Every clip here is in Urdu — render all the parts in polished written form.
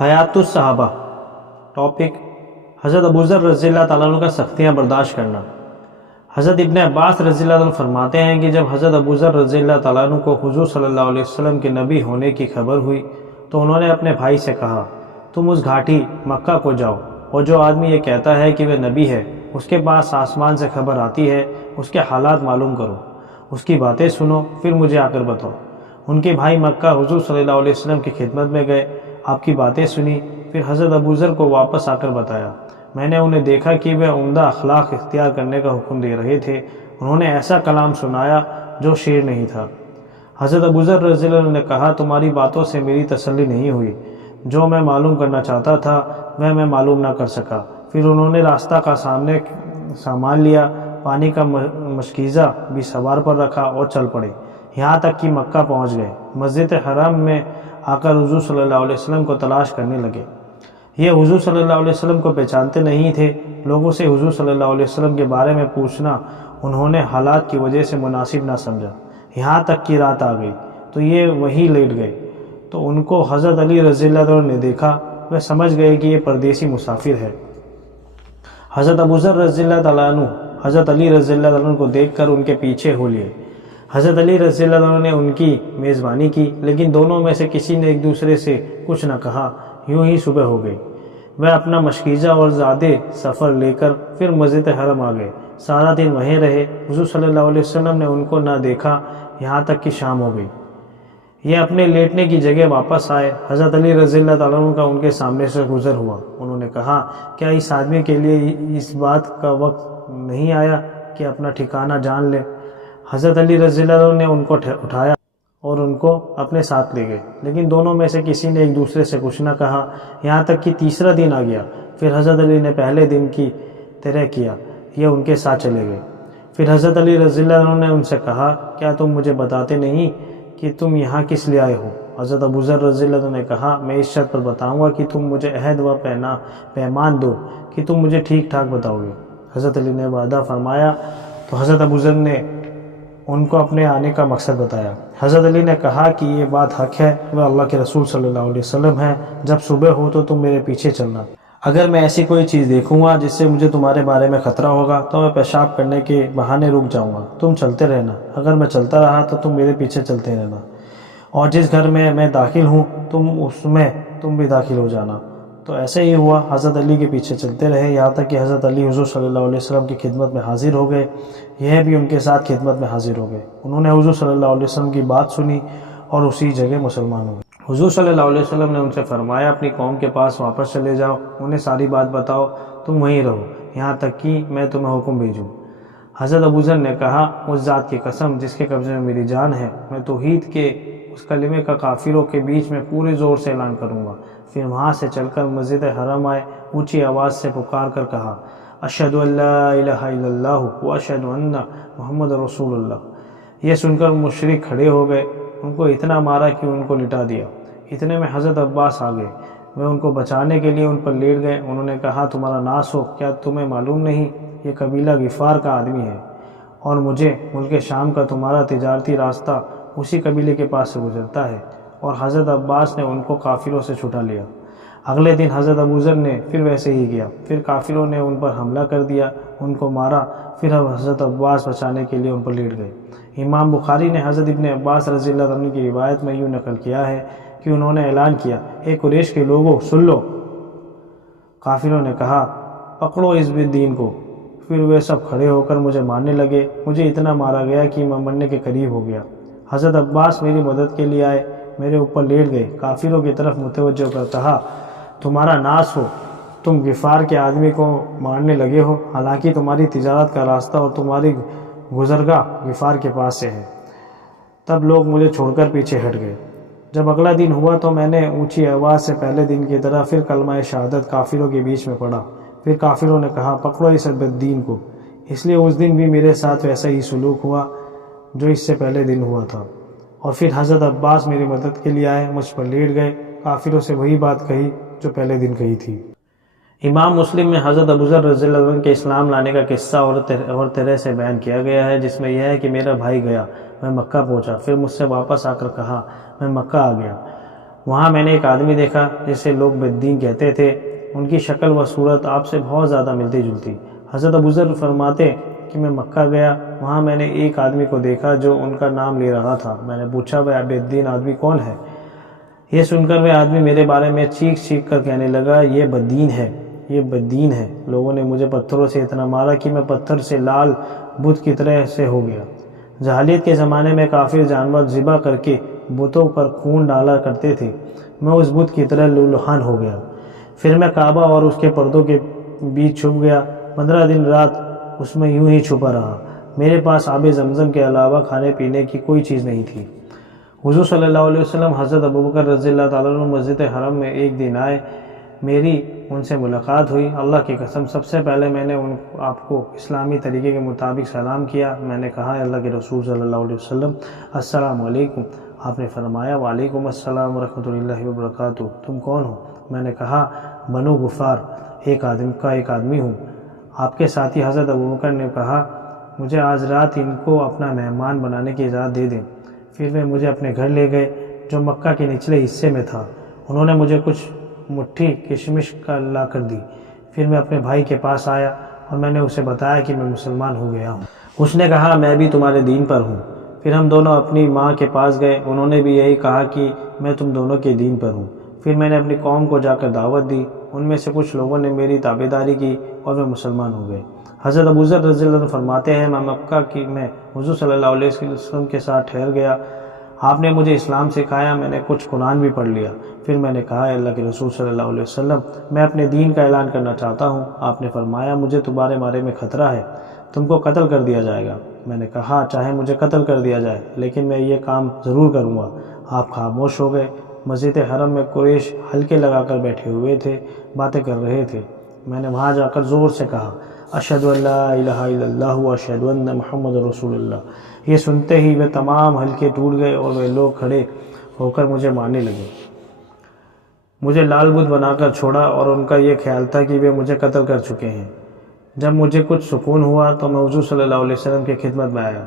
حیات الصحابہ ٹاپک حضرت ابو ذر رضی اللہ تعالیٰ عنہ کا سختیاں برداشت کرنا۔ حضرت ابن عباس رضی اللہ عنہ فرماتے ہیں کہ جب حضرت ابو ذر رضی اللہ تعالیٰ عنہ کو حضور صلی اللہ علیہ وسلم کے نبی ہونے کی خبر ہوئی تو انہوں نے اپنے بھائی سے کہا، تم اس گھاٹی مکہ کو جاؤ اور جو آدمی یہ کہتا ہے کہ وہ نبی ہے اس کے پاس آسمان سے خبر آتی ہے، اس کے حالات معلوم کرو، اس کی باتیں سنو، پھر مجھے آ کر بتاؤ۔ ان کے بھائی مکہ حضور صلی اللہ علیہ وسلم کی خدمت میں گئے، آپ کی باتیں سنی، پھر حضرت ابو ذر کو واپس آ کر بتایا۔ میں نے انہیں دیکھا کہ وہ عمدہ اخلاق اختیار کرنے کا حکم دے رہے تھے۔ انہوں نے ایسا کلام سنایا جو شعر نہیں تھا۔ حضرت ابو ذر رضی اللہ عنہ نے کہا، تمہاری باتوں سے میری تسلی نہیں ہوئی، جو میں معلوم کرنا چاہتا تھا وہ میں معلوم نہ کر سکا۔ پھر انہوں نے راستہ کا سامان لیا، پانی کا مشکیزہ بھی سوار پر رکھا اور چل پڑے، یہاں تک کہ مکہ پہنچ گئے۔ مسجد حرام میں آ کر حضور صلی اللہ علیہ وسلم کو تلاش کرنے لگے۔ یہ حضور صلی اللہ علیہ وسلم کو پہچانتے نہیں تھے۔ لوگوں سے حضور صلی اللہ علیہ وسلم کے بارے میں پوچھنا انہوں نے حالات کی وجہ سے مناسب نہ سمجھا، یہاں تک کہ رات آ گئی تو یہ وہیں لیٹ گئے۔ تو ان کو حضرت علی رضی اللہ عنہ نے دیکھا، وہ سمجھ گئے کہ یہ پردیسی مسافر ہے۔ حضرت ابو ذر رضی اللہ تعالیٰ عنہ حضرت علی رضی اللہ عنہ کو دیکھ کر ان کے پیچھے ہو لیے۔ حضرت علی رضی اللہ عنہ نے ان کی میزبانی کی، لیکن دونوں میں سے کسی نے ایک دوسرے سے کچھ نہ کہا۔ یوں ہی صبح ہو گئی۔ وہ اپنا مشکیزہ اور زادے سفر لے کر پھر مسجد حرم آ گئے، سارا دن وہیں رہے۔ حضور صلی اللہ علیہ وسلم نے ان کو نہ دیکھا، یہاں تک کہ شام ہو گئی۔ یہ اپنے لیٹنے کی جگہ واپس آئے۔ حضرت علی رضی اللہ تعالیٰ عنہ کا ان کے سامنے سے گزر ہوا۔ انہوں نے کہا، کیا اس آدمی کے لیے اس بات کا وقت نہیں آیا کہ اپنا ٹھکانہ جان لے؟ حضرت علی رضی اللہ عنہ نے ان کو اٹھایا اور ان کو اپنے ساتھ لے گئے، لیکن دونوں میں سے کسی نے ایک دوسرے سے کچھ نہ کہا، یہاں تک کہ تیسرا دن آ گیا۔ پھر حضرت علی نے پہلے دن کی طرح کیا، یہ ان کے ساتھ چلے گئے۔ پھر حضرت علی رضی اللہ عنہ نے ان سے کہا، کیا تم مجھے بتاتے نہیں کہ تم یہاں کس لیے آئے ہو؟ حضرت ابو ذر رضی اللہ عنہ نے کہا، میں اس شرط پر بتاؤں گا کہ تم مجھے عہد و پیمان دو کہ تم مجھے ٹھیک ٹھاک بتاؤ گے۔ حضرت علی نے وعدہ فرمایا تو حضرت ابو ذر نے ان کو اپنے آنے کا مقصد بتایا۔ حضرت علی نے کہا کہ یہ بات حق ہے، وہ اللہ کے رسول صلی اللہ علیہ وسلم ہے۔ جب صبح ہو تو تم میرے پیچھے چلنا۔ اگر میں ایسی کوئی چیز دیکھوں گا جس سے مجھے تمہارے بارے میں خطرہ ہوگا تو میں پیشاب کرنے کے بہانے رک جاؤں گا، تم چلتے رہنا۔ اگر میں چلتا رہا تو تم میرے پیچھے چلتے رہنا، اور جس گھر میں میں داخل ہوں اس میں تم بھی داخل ہو جانا۔ تو ایسے ہی ہوا، حضرت علی کے پیچھے چلتے رہے، یہاں تک کہ حضرت علی حضور صلی اللہ علیہ وسلم کی خدمت میں حاضر ہو گئے۔ یہ بھی ان کے ساتھ خدمت میں حاضر ہو گئے۔ انہوں نے حضور صلی اللہ علیہ وسلم کی بات سنی اور اسی جگہ مسلمان ہو گئے۔ حضور صلی اللہ علیہ وسلم نے ان سے فرمایا، اپنی قوم کے پاس واپس چلے جاؤ، انہیں ساری بات بتاؤ، تم وہیں رہو یہاں تک کہ میں تمہیں حکم بھیجوں۔ حضرت ابو ذر نے کہا، اس ذات کی قسم جس کے قبضے میں میری جان ہے، میں توحید کے اس کلمے کا کافروں کے بیچ میں پورے زور سے اعلان کروں گا۔ پھر وہاں سے چل کر مسجد حرم آئے، اونچی آواز سے پکار کر کہا، اشہد ان لا الہ الا اللہ و اشہد ان محمد رسول اللہ۔ یہ سن کر مشرک کھڑے ہو گئے، ان کو اتنا مارا کہ ان کو لٹا دیا۔ اتنے میں حضرت عباس آ گئے، وہ ان کو بچانے کے لیے ان پر لیٹ گئے۔ انہوں نے کہا، تمہارا ناس ہو، کیا تمہیں معلوم نہیں یہ قبیلہ غفار کا آدمی ہے، اور مجھے ملک شام کا تمہارا تجارتی راستہ اسی قبیلے کے پاس سے گزرتا ہے۔ اور حضرت عباس نے ان کو کافروں سے چھٹا لیا۔ اگلے دن حضرت ابو ذر نے پھر ویسے ہی کیا، پھر کافروں نے ان پر حملہ کر دیا، ان کو مارا۔ پھر حضرت عباس بچانے کے لیے ان پر لیٹ گئے۔ امام بخاری نے حضرت ابن عباس رضی اللہ عنہ کی روایت میں یوں نقل کیا ہے کہ انہوں نے اعلان کیا، اے قریش کے لوگوں سن لو۔ کافروں نے کہا، پکڑو اس دین کو۔ پھر وہ سب کھڑے ہو کر مجھے مارنے لگے، مجھے اتنا مارا گیا کہ میں مرنے کے قریب ہو گیا۔ حضرت عباس میری مدد کے لیے آئے، میرے اوپر لیٹ گئے، کافروں کی طرف متوجہ کر کہا، تمہارا ناس ہو، تم غفار کے آدمی کو مارنے لگے ہو، حالانکہ تمہاری تجارت کا راستہ اور تمہاری گزرگاہ غفار کے پاس سے ہے۔ تب لوگ مجھے چھوڑ کر پیچھے ہٹ گئے۔ جب اگلا دن ہوا تو میں نے اونچی آواز سے پہلے دن کی طرح پھر کلمہ شہادت کافروں کے بیچ میں پڑھا۔ پھر کافروں نے کہا، پکڑو اس بددین کو۔ اس لیے اس دن بھی میرے ساتھ ویسا ہی سلوک ہوا جو اس سے پہلے دن ہوا تھا۔ اور پھر حضرت عباس میری مدد کے لیے آئے، مجھ پر لیٹ گئے، کافروں سے وہی بات کہی جو پہلے دن کہی تھی۔ امام مسلم میں حضرت ابو ذر رضی اللہ عنہ کے اسلام لانے کا قصہ اور طرح سے بیان کیا گیا ہے، جس میں یہ ہے کہ میرا بھائی گیا، میں مکہ پہنچا، پھر مجھ سے واپس آ کر کہا، میں مکہ آ گیا۔ وہاں میں نے ایک آدمی دیکھا جسے لوگ بددین کہتے تھے، ان کی شکل و صورت آپ سے بہت زیادہ ملتی جلتی۔ حضرت ابوذر فرماتے کہ میں مکہ گیا، وہاں میں نے ایک آدمی کو دیکھا جو ان کا نام لے رہا تھا۔ میں نے پوچھا وہ بددین آدمی کون ہے؟ یہ سن کر وہ آدمی میرے بارے میں چیخ چیخ کر کہنے لگا، یہ بددین ہے، یہ بددین ہے۔ لوگوں نے مجھے پتھروں سے اتنا مارا کہ میں پتھر سے لال بت کی طرح سے ہو گیا۔ جاہلیت کے زمانے میں کافر جانور ذبح کر کے بتوں پر خون ڈالا کرتے تھے، میں اس بت کی طرح لولہان ہو گیا۔ پھر میں کعبہ اور اس کے پردوں کے بیچ چھپ گیا، 15 دن رات اس میں یوں ہی چھپا رہا۔ میرے پاس آب زمزم کے علاوہ کھانے پینے کی کوئی چیز نہیں تھی۔ حضور صلی اللہ علیہ وسلم حضرت ابوبکر رضی اللہ تعالیٰ عنہ مسجد حرم میں ایک دن آئے، میری ان سے ملاقات ہوئی۔ اللہ کی قسم سب سے پہلے میں نے آپ کو اسلامی طریقے کے مطابق سلام کیا۔ میں نے کہا، اللہ کے رسول صلی اللہ علیہ وسلم السلام علیکم۔ آپ نے فرمایا، وعلیکم السلام ورحمۃ اللہ وبرکاتہ، تم کون ہو؟ میں نے کہا، بنو غفار ایک آدمی ہوں۔ آپ کے ساتھی حضرت ابوبکر نے کہا، مجھے آج رات ان کو اپنا مہمان بنانے کی اجازت دے دیں۔ پھر وہ مجھے اپنے گھر لے گئے جو مکہ کے نچلے حصے میں تھا۔ انہوں نے مجھے کچھ مٹھی کشمش کا لا کر دی۔ پھر میں اپنے بھائی کے پاس آیا اور میں نے اسے بتایا کہ میں مسلمان ہو گیا ہوں۔ اس نے کہا، میں بھی تمہارے دین پر ہوں۔ پھر ہم دونوں اپنی ماں کے پاس گئے، انہوں نے بھی یہی کہا کہ میں تم دونوں کے دین پر ہوں۔ پھر میں نے اپنی قوم کو جا کر دعوت دی، ان میں سے کچھ لوگوں نے میری تابعداری کی اور وہ مسلمان ہو گئے۔ حضرت ابوذر رضی اللہ عنہ فرماتے ہیں، میں مکہ کی میں حضور صلی اللہ علیہ وسلم کے ساتھ ٹھہر گیا۔ آپ نے مجھے اسلام سکھایا، میں نے کچھ قرآن بھی پڑھ لیا۔ پھر میں نے کہا، اللہ کے رسول صلی اللہ علیہ وسلم میں اپنے دین کا اعلان کرنا چاہتا ہوں۔ آپ نے فرمایا، مجھے تمہارے بارے میں خطرہ ہے، تم کو قتل کر دیا جائے گا۔ میں نے کہا، چاہے مجھے قتل کر دیا جائے لیکن میں یہ کام ضرور کروں گا۔ آپ خاموش ہو گئے۔ مسجد حرم میں قریش حلقے لگا کر بیٹھے ہوئے تھے، باتیں کر رہے تھے۔ میں نے وہاں جا کر زور سے کہا، اشہد ان لا الہ الا اللہ واشہد ان محمد رسول اللہ۔ یہ سنتے ہی وہ تمام حلقے ٹوٹ گئے اور وہ لوگ کھڑے ہو کر مجھے مارنے لگے۔ مجھے لال بت بنا کر چھوڑا اور ان کا یہ خیال تھا کہ وہ مجھے قتل کر چکے ہیں۔ جب مجھے کچھ سکون ہوا تو میں حضور صلی اللہ علیہ وسلم کی خدمت میں آیا۔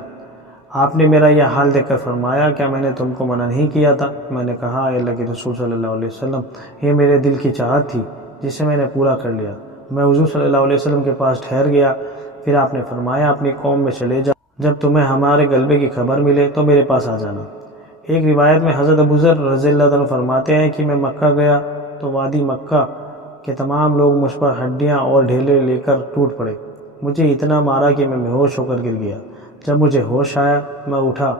آپ نے میرا یہ حال دیکھ کر فرمایا، کیا میں نے تم کو منع نہیں کیا تھا؟ میں نے کہا، اے اللہ کے رسول صلی اللہ علیہ وسلم، یہ میرے دل کی چاہت تھی جسے میں نے پورا کر لیا۔ میں حضور صلی اللہ علیہ وسلم کے پاس ٹھہر گیا۔ پھر آپ نے فرمایا، اپنی قوم میں چلے جا، جب تمہیں ہمارے غلبے کی خبر ملے تو میرے پاس آ جانا۔ ایک روایت میں حضرت ابوذر رضی اللہ عنہ فرماتے ہیں کہ میں مکہ گیا تو وادی مکہ کے تمام لوگ مجھ پر ہڈیاں اور ڈھیلے لے کر ٹوٹ پڑے۔ مجھے اتنا مارا کہ میں بے ہوش ہو کر گر گیا۔ جب مجھے ہوش آیا، میں اٹھا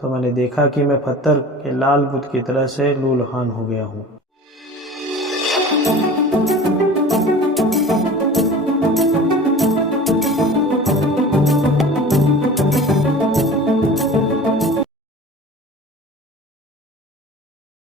تو میں نے دیکھا کہ میں پتھر کے لال بت کی طرح سے لولہان ہو گیا ہوں۔